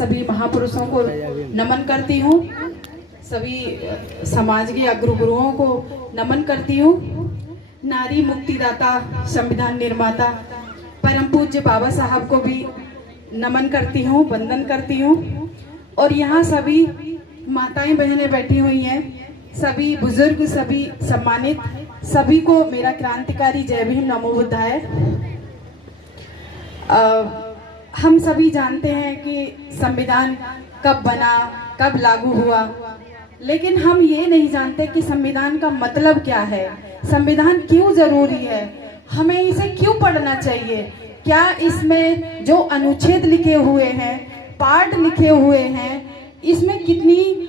सभी महापुरुषों को नमन करती हूँ, सभी समाज के अग्रगुरुओं को नमन करती हूँ। नारी मुक्तिदाता, संविधान निर्माता परम पूज्य बाबा साहब को भी नमन करती हूँ, वंदन करती हूँ। और यहाँ सभी माताएं बहनें बैठी हुई हैं, सभी बुजुर्ग, सभी सम्मानित, सभी को मेरा क्रांतिकारी जय भीम नमो बुद्धाय। हम सभी जानते हैं कि संविधान कब बना, कब लागू हुआ, लेकिन हम ये नहीं जानते कि संविधान का मतलब क्या है, संविधान क्यों जरूरी है, हमें इसे क्यों पढ़ना चाहिए, क्या इसमें जो अनुच्छेद लिखे हुए हैं, पार्ट लिखे हुए हैं, इसमें कितनी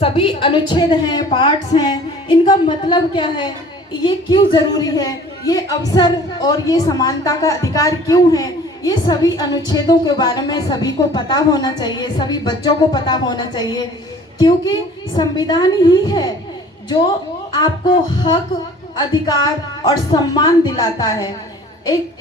सभी अनुच्छेद हैं, पार्ट्स हैं, इनका मतलब क्या है, ये क्यों जरूरी है, ये अवसर और ये समानता का अधिकार क्यों है, ये सभी अनुच्छेदों के बारे में सभी को पता होना चाहिए, सभी बच्चों को पता होना चाहिए, क्योंकि संविधान ही है जो आपको हक, अधिकार और सम्मान दिलाता है। एक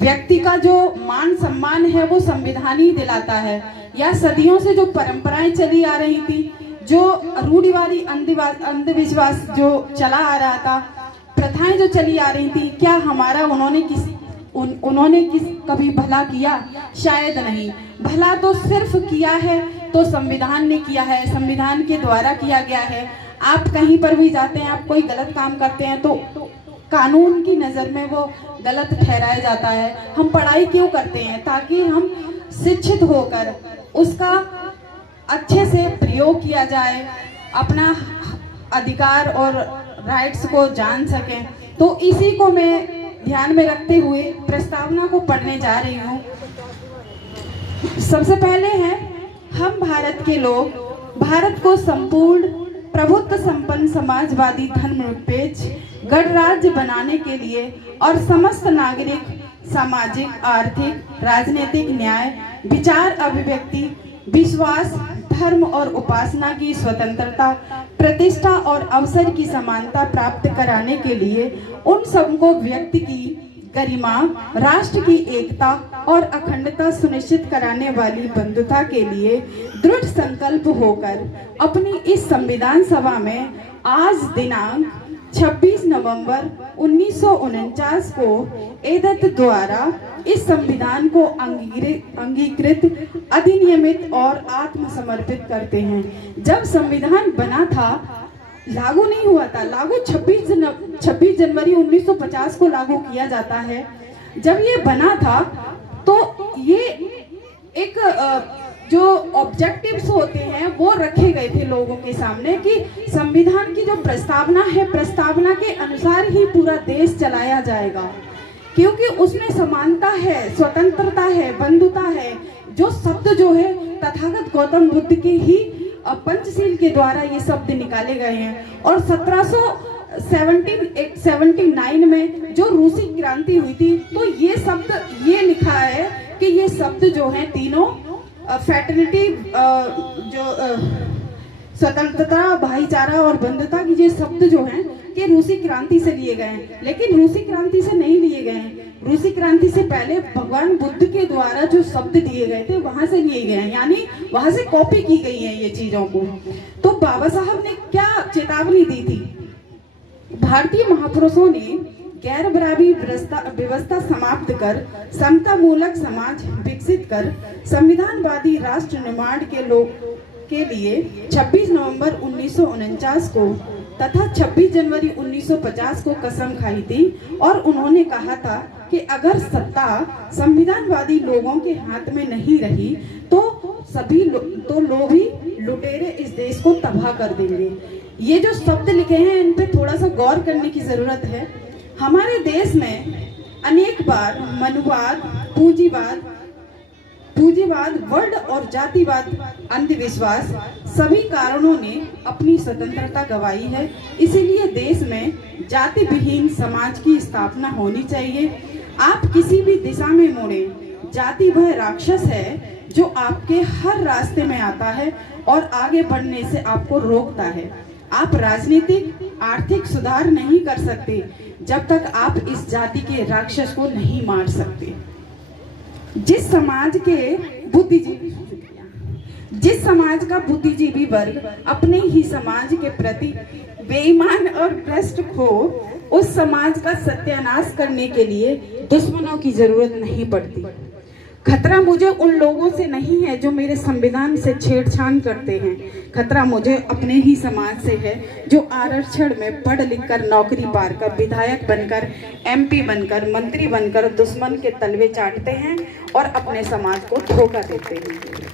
व्यक्ति का जो मान सम्मान है वो संविधान ही दिलाता है। या सदियों से जो परंपराएं चली आ रही थी, जो रूढ़िवादी अंधविश्वास जो चला आ रहा था, प्रथाएं जो चली आ रही थी, क्या हमारा उन्होंने कभी भला किया? शायद नहीं। भला तो सिर्फ किया है तो संविधान ने किया है, संविधान के द्वारा किया गया है। आप कहीं पर भी जाते हैं, आप कोई गलत काम करते हैं तो कानून की नज़र में वो गलत ठहराया जाता है। हम पढ़ाई क्यों करते हैं? ताकि हम शिक्षित होकर उसका अच्छे से प्रयोग किया जाए, अपना अधिकार और राइट्स को जान सकें। तो इसी को मैं ध्यान में रखते हुए प्रस्तावना को पढ़ने जा रही हूँ। सबसे पहले है, हम भारत के लोग भारत को संपूर्ण प्रभुत्व संपन्न समाजवादी धर्मनिरपेक्ष गणराज्य बनाने के लिए और समस्त नागरिक सामाजिक, आर्थिक, राजनीतिक न्याय, विचार अभिव्यक्ति, विश्वास, धर्म और उपासना की स्वतंत्रता, प्रतिष्ठा और अवसर की समानता प्राप्त कराने के लिए उन सबको व्यक्ति की गरिमा, राष्ट्र की एकता और अखंडता सुनिश्चित कराने वाली बंधुता के लिए दृढ़ संकल्प होकर अपनी इस संविधान सभा में आज दिनांक 26 नवंबर 1949 को एदत द्वारा इस संविधान को अंगीकृत, अधिनियमित और आत्मसमर्पित करते हैं। जब संविधान बना था, लागू नहीं हुआ था, लागू 26 जनवरी 1950 को लागू किया जाता है। जब ये बना था तो ये एक जो ऑब्जेक्टिव्स होते हैं वो रखे गए थे लोगों के सामने कि संविधान की जो प्रस्तावना है, प्रस्तावना के अनुसार ही पूरा देश चलाया जाएगा, क्योंकि उसमें समानता है, स्वतंत्रता है, बंधुता है। जो शब्द जो है तथागत गौतम बुद्ध के ही पंचशील के द्वारा ये शब्द निकाले गए हैं। और 1779 में जो रूसी क्रांति हुई थी तो ये शब्द ये लिखा है कि ये शब्द जो है तीनों फैटर्निटी, जो स्वतंत्रता, भाईचारा और बंधुता की ये शब्द जो हैं कि रूसी क्रांति से लिए गए हैं, लेकिन रूसी क्रांति से नहीं लिए गए हैं। रूसी क्रांति से पहले भगवान बुद्ध के द्वारा जो शब्द दिए गए थे वहां से लिए गए हैं, यानी वहां से कॉपी की गई है ये चीजों को। तो बाबा साहब ने क्या चेतावनी दी थी? भारतीय महापुरुषों ने गैर बराबरी व्यवस्था समाप्त कर समता मूलक समाज विकसित कर संविधानवादी राष्ट्र निर्माण के लिए 26 नवंबर 1949 को तथा 26 जनवरी 1950 को कसम खाई थी। और उन्होंने कहा था कि अगर सत्ता संविधानवादी लोगों के हाथ में नहीं रही तो लोग ही लुटेरे इस देश को तबाह कर देंगे। ये जो शब्द लिखे हैं इन पे थोड़ा सा गौर करने की जरूरत है। हमारे देश में अनेक बार मनुवाद, पूंजीवाद, वर्ण और जातिवाद, अंधविश्वास सभी कारणों ने अपनी स्वतंत्रता गंवाई है। इसीलिए देश में जाति विहीन समाज की स्थापना होनी चाहिए। आप किसी भी दिशा में मुड़े, जाति वह राक्षस है जो आपके हर रास्ते में आता है और आगे बढ़ने से आपको रोकता है। आप राजनीतिक, आर्थिक सुधार नहीं कर सकते जब तक आप इस जाति के राक्षस को नहीं मार सकते। जिस समाज के बुद्धिजीवी जिस समाज का बुद्धिजीवी वर्ग अपने ही समाज के प्रति बेईमान और भ्रष्ट हो, उस समाज का सत्यानाश करने के लिए दुश्मनों की जरूरत नहीं पड़ती। खतरा मुझे उन लोगों से नहीं है जो मेरे संविधान से छेड़छाड़ करते हैं। खतरा मुझे अपने ही समाज से है जो आरक्षण में पढ़ लिख कर नौकरी पाकर विधायक बनकर MP बनकर मंत्री बनकर दुश्मन के तलवे चाटते हैं और अपने समाज को धोखा देते हैं।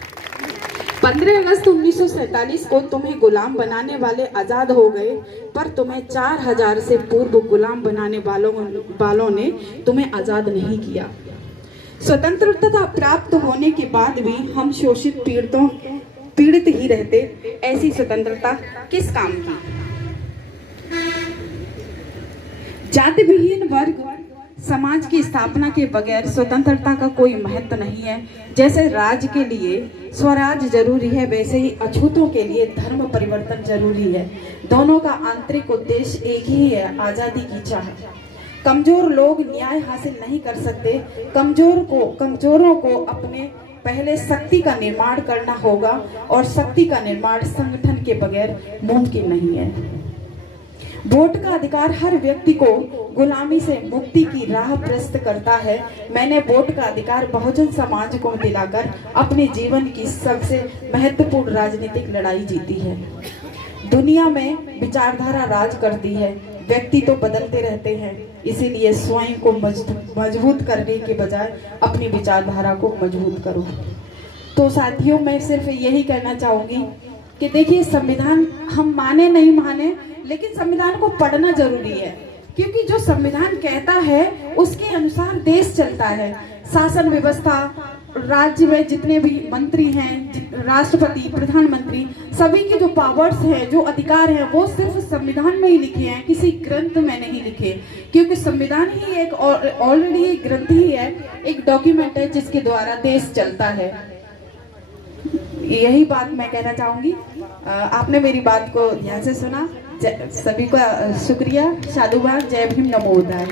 15 अगस्त 1947 को तुम्हें गुलाम बनाने वाले आज़ाद हो गए, पर तुम्हें 4000 से पूर्व गुलाम बनाने वालों ने तुम्हें आज़ाद नहीं किया। स्वतंत्रता प्राप्त होने के बाद भी हम शोषित पीड़ित ही रहते। ऐसी स्वतंत्रता किस काम की? जाति विहीन वर्ग समाज की स्थापना के बगैर स्वतंत्रता का कोई महत्व नहीं है। जैसे राज्य के लिए स्वराज जरूरी है, वैसे ही अछूतों के लिए धर्म परिवर्तन जरूरी है। दोनों का आंतरिक उद्देश्य एक ही है, आजादी की चाह। कमजोर लोग न्याय हासिल नहीं कर सकते। कमजोरों को अपने पहले शक्ति का निर्माण करना होगा और शक्ति का निर्माण संगठन के बगैर मुमकिन नहीं है। वोट का अधिकार हर व्यक्ति को गुलामी से मुक्ति की राह प्रशस्त करता है। मैंने वोट का अधिकार बहुजन समाज को दिलाकर अपने जीवन की सबसे महत्वपूर्ण राजनीतिक लड़ाई जीती है। दुनिया में विचारधारा राज करती है, व्यक्ति तो बदलते रहते हैं, इसीलिए स्वयं को मजबूत करने के बजाय अपनी विचारधारा को मजबूत करो। तो साथियों, मैं सिर्फ यही कहना चाहूंगी कि देखिए, संविधान हम माने नहीं माने, लेकिन संविधान को पढ़ना जरूरी है, क्योंकि जो संविधान कहता है उसके अनुसार देश चलता है। शासन व्यवस्था, राज्य में जितने भी मंत्री हैं, राष्ट्रपति, प्रधानमंत्री, सभी के जो पावर्स हैं, जो अधिकार हैं, वो सिर्फ संविधान में ही लिखे हैं, किसी ग्रंथ में नहीं लिखे। क्योंकि संविधान ही एक ऑलरेडी एक ग्रंथ ही है, एक डॉक्यूमेंट है जिसके द्वारा देश चलता है। यही बात मैं कहना चाहूंगी। आपने मेरी बात को ध्यान से सुना। सभी को शुक्रिया, साधुवाद, जय भीम, नमो बुद्धाय।